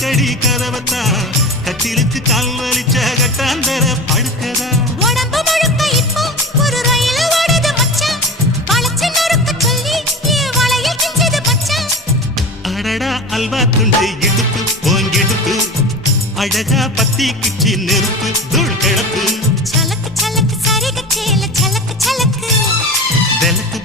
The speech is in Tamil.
திறக்கடி கதவத்தான் கட்டிலுக்கு கால் வலிச்ச கட்டாந்தர படுக்கதா உடம்பு முழுக்க இப்போ ஒரு ரயில் ஓடுது மச்சான் வளைச்சு நறுக்க சொல்லி என் வளையல் கிஞ்சது மச்சான் அடடா அல்வா துண்டு இடுப்பு போங்கிடுப்பு அழகா பத்தி கிச்சி நெருப்பு தூள் கிளப்பு சலக்கு சலக்கு சரிக சேல சலக்கு சலக்கு விளக்கு